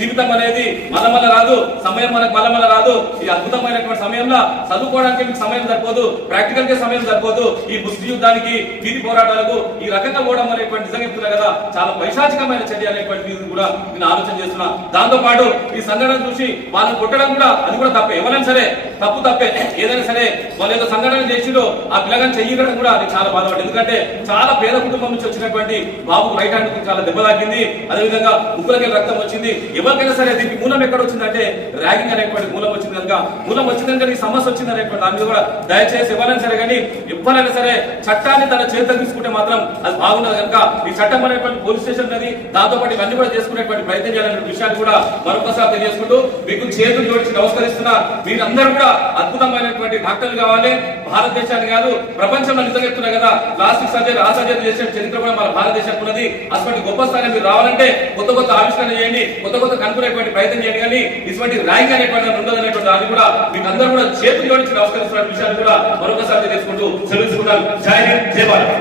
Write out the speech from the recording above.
జీవితం అనేది మళ్ళా రాదు సమయం మనకు మళ్ళా రాదు. ఈ అద్భుతమైనటువంటి సమయంలో చదువుకోవడానికి మీకు సమయం సరిపోదు ప్రాక్టికల్గా సమయం సరిపోదు. ఈ ముస్లిం యుద్ధానికి వీధి పోరాటాలకు ఈ రకంగా పోవడం అనేటువంటి నిజంగా చెప్తున్నా కదా చాలా పైశాచికమైన చర్య అనేటువంటి కూడా నేను ఆలోచన చేస్తున్నా. దాంతో పాటు ఈ సంఘటన చూసి వాళ్ళని కొట్టడం కూడా అది కూడా తప్పే. ఎవరైనా సరే తప్పు తప్పే. ఏదైనా సరే వాళ్ళు ఏదో సంఘటన చేసిలో ఆ పిల్లగాని చెయ్యడం కూడా అది చాలా బాధపడి ఎందుకంటే చాలా పేద కుటుంబం నుంచి వచ్చినటువంటి బాబు రైట్ హ్యాండ్ చాలా దెబ్బ తాకింది. అదేవిధంగా ముక్కులకి రక్తం వచ్చింది. ఎవరికైనా సరే దీనికి మూలం ఎక్కడ వచ్చిందంటే ర్యాగింగ్ అనేటువంటి మూలం వచ్చింది కనుక మూలం వచ్చింది కనుక ఈ సమస్య వచ్చింది అనేటువంటి దాని మీద కూడా దయచేసి ఎవరైనా సరే కానీ ఎవరైనా సరే చట్టాన్ని తన చేతిలో తీసుకుంటే మాత్రం అది బాగుండదు కనుక ఈ చట్టం అనేటువంటి పోలీస్ స్టేషన్ ఉన్నది దాంతోపాటు ఇవన్నీ కూడా చేసుకునేటువంటి ప్రయత్నం చేయాలనే విషయాన్ని కూడా మరొకసారి తెలియజేసుకుంటూ మీకు చేతులు జోడించి నమస్కరిస్తున్నా. మీరందరూ కూడా అద్భుతమైనటువంటి డాక్టర్లు కావాలి. భారతదేశాన్ని కాదు ప్రపంచంలో నిజంగా చెప్తున్నా కదా ప్లాస్టిక్ సర్జరీ ఆ సర్జరీ చేసే చరిత్ర కూడా మన భారతదేశానికి ఉన్నది. అటువంటి గొప్ప స్థాయి మీరు రావాలంటే కొత్త కొత్త ఆవిష్కరణ చేయండి కొత్త కొత్త కనుక్కునేటువంటి ప్రయత్నం చేయండి. కానీ ఇటువంటి ర్యాంక్ అనేటువంటి ఉండదు అనేటువంటి దాన్ని కూడా మీకు అందరూ కూడా చేతుల్లో నుంచి నమస్కరిస్తున్న విషయాన్ని కూడా మరొకసారి తెలుసుకుంటూ సెలవుకుంటాను జై హింద్ జై భారత్.